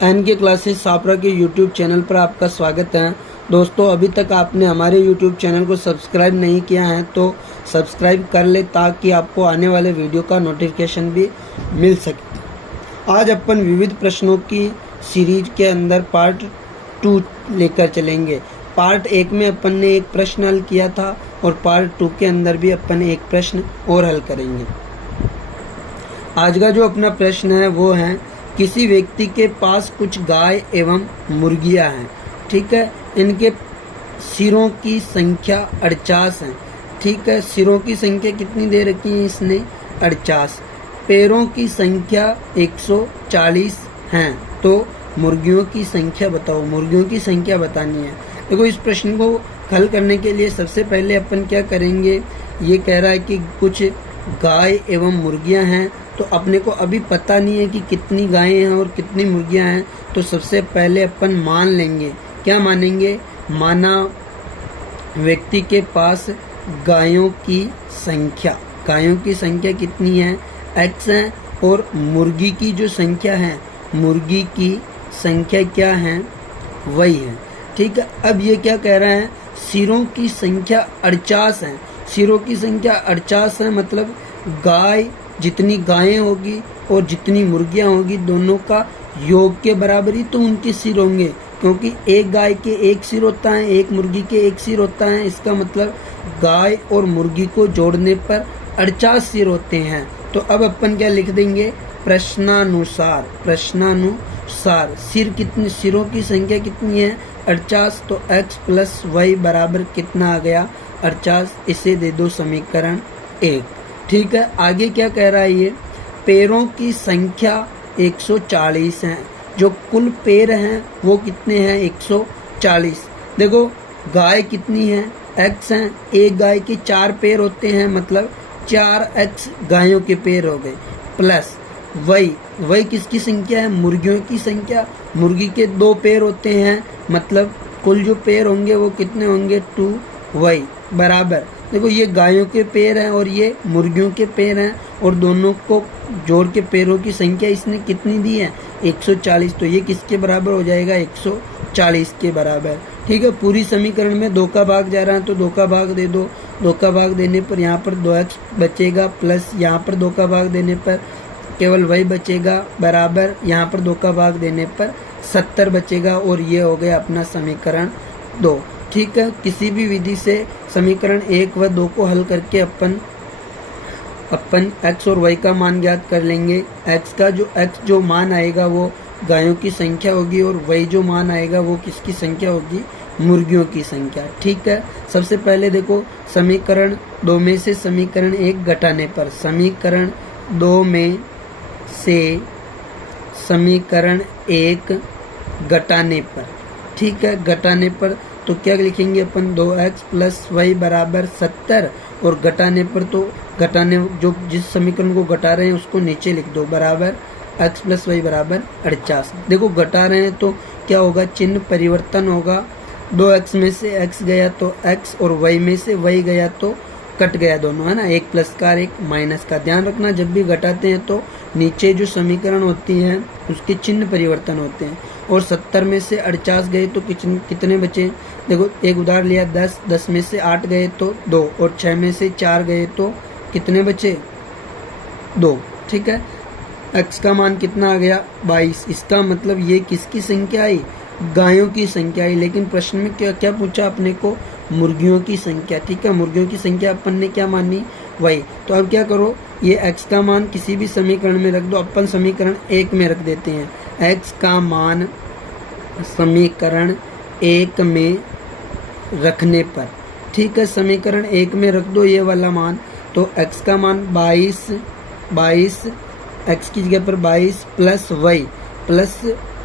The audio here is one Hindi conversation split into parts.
एन के क्लासेस छात्रा के यूट्यूब चैनल पर आपका स्वागत है। दोस्तों, अभी तक आपने हमारे यूट्यूब चैनल को सब्सक्राइब नहीं किया है तो सब्सक्राइब कर ले ताकि आपको आने वाले वीडियो का नोटिफिकेशन भी मिल सके। आज अपन विविध प्रश्नों की सीरीज के अंदर पार्ट 2 लेकर चलेंगे। पार्ट 1 में अपन ने एक प्रश्न हल किया था और पार्ट 2 के अंदर भी अपन एक प्रश्न और हल करेंगे। आज का जो अपना प्रश्न है वो है, किसी व्यक्ति के पास कुछ गाय एवं मुर्गियां हैं। ठीक है, इनके सिरों की संख्या 48 है। ठीक है, सिरों की संख्या कितनी दे रखी है इसने? 48। पैरों की संख्या 140 हैं। तो मुर्गियों की संख्या बताओ। मुर्गियों की संख्या बतानी है। देखो, इस प्रश्न को हल करने के लिए सबसे पहले अपन क्या करेंगे, ये कह रहा है कि कुछ गाय एवं मुर्गियां हैं, तो अपने को अभी पता नहीं है कि कितनी गायें हैं और कितनी मुर्गियां हैं। तो सबसे पहले अपन मान लेंगे। क्या मानेंगे? माना व्यक्ति के पास गायों की संख्या कितनी है? x है। और मुर्गी की जो संख्या है, मुर्गी की संख्या क्या है? वही है। ठीक है, अब ये क्या कह रहा है? सिरों की संख्या 48 है। सिरों की संख्या 48 है, मतलब गाय जितनी गायें होगी और जितनी मुर्गियां होगी दोनों का योग के बराबर ही तो उनके सिर होंगे, क्योंकि एक गाय के एक सिर होता है, एक मुर्गी के एक सिर होता है। इसका मतलब गाय और मुर्गी को जोड़ने पर 48 सिर होते हैं। तो अब अपन क्या लिख देंगे? प्रश्नानुसार सिरों की संख्या कितनी है? 48। तो x प्लस वाई बराबर कितना आ गया? 48। इसे दे दो समीकरण 1। ठीक है, आगे क्या कह रहा है ये? पैरों की संख्या 140 है। जो कुल पैर हैं वो कितने हैं? 140। देखो, गाय कितनी है? x हैं। एक गाय के 4 पैर होते हैं, मतलब 4x गायों के पैर हो गए, प्लस वही किसकी संख्या है? मुर्गियों की संख्या। मुर्गी के 2 पैर होते हैं, मतलब कुल जो पैर होंगे वो कितने होंगे? 2 वही बराबर। देखो, ये गायों के पैर हैं और ये मुर्गियों के पैर हैं, और दोनों को जोड़ के पैरों की संख्या इसने कितनी दी है? 140। तो ये किसके बराबर हो जाएगा? 140 के बराबर। ठीक है, पूरी समीकरण में 2 का भाग जा रहा है तो 2 का भाग दे दो। 2 का भाग देने पर यहाँ पर 2x बचेगा, प्लस यहाँ पर 2 का भाग देने पर केवल वही बचेगा, बराबर यहाँ पर 2 का भाग देने पर 70 बचेगा, और ये हो गया अपना समीकरण 2। ठीक है, किसी भी विधि से समीकरण 1 व 2 को हल करके अपन x और y का मान ज्ञात कर लेंगे। x जो मान आएगा वो गायों की संख्या होगी, और y जो मान आएगा वो किसकी संख्या होगी? मुर्गियों की संख्या। ठीक है, सबसे पहले देखो, समीकरण 2 में से समीकरण 1 घटाने पर, समीकरण 2 में से समीकरण 1 घटाने पर, ठीक है, घटाने पर तो क्या लिखेंगे अपन? 2x प्लस वाई बराबर 70, और घटाने पर तो जो जिस समीकरण को घटा रहे हैं उसको नीचे लिख दो, बराबर x प्लस वाई बराबर 48। देखो, घटा रहे हैं तो क्या होगा? चिन्ह परिवर्तन होगा। 2x में से x गया तो x, और y में से y गया तो कट गया दोनों, है ना, एक प्लस का एक माइनस का। ध्यान रखना, जब भी घटाते हैं तो नीचे जो समीकरण होती है उसके चिन्ह परिवर्तन होते हैं। और 70 में से 48 गए तो कितने बचे? देखो, एक उदाहरण लिया, 10 में से 8 गए तो 2, और 6 में से 4 गए तो कितने बचे? 2। ठीक है, x का मान कितना आ गया? 22। इसका मतलब ये किसकी संख्या आई? गायों की संख्या आई। लेकिन प्रश्न में क्या पूछा अपने को? मुर्गियों की संख्या। ठीक है, मुर्गियों की संख्या अपन ने क्या मानी? वही। तो अब क्या करो, ये x का मान किसी भी समीकरण में रख दो। अपन समीकरण 1 में रख देते हैं। x का मान समीकरण 1 में रखने पर, ठीक है, समीकरण 1 में रख दो ये वाला मान। तो x का मान 22 x की जगह पर 22 प्लस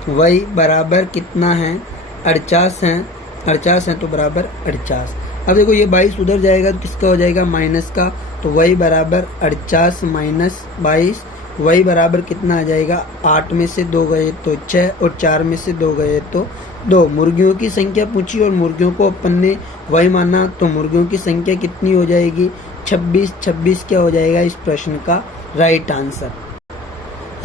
y बराबर कितना है? 48 है। 48 है तो बराबर 48। अब देखो, ये 22 उधर जाएगा तो किसका हो जाएगा? माइनस का। तो y बराबर 48 माइनस 22, y बराबर कितना आ जाएगा? 8 में से 2 गए तो 6, और 4 में से 2 गए तो 2। मुर्गियों की संख्या पूछी और मुर्गियों को अपन ने y माना, तो मुर्गियों की संख्या कितनी हो जाएगी? 26 क्या हो जाएगा इस प्रश्न का राइट आंसर?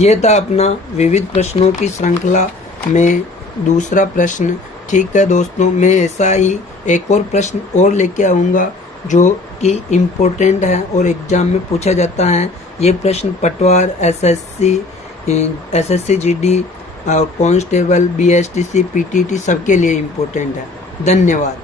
ये था अपना विविध प्रश्नों की श्रृंखला में दूसरा प्रश्न। ठीक है दोस्तों, मैं ऐसा ही एक और प्रश्न और लेके आऊँगा जो कि इम्पोर्टेंट है और एग्ज़ाम में पूछा जाता है। ये प्रश्न पटवार, एसएससी जीडी और कांस्टेबल, बीएसटीसी, पीटीटी सबके लिए इम्पोर्टेंट है। धन्यवाद।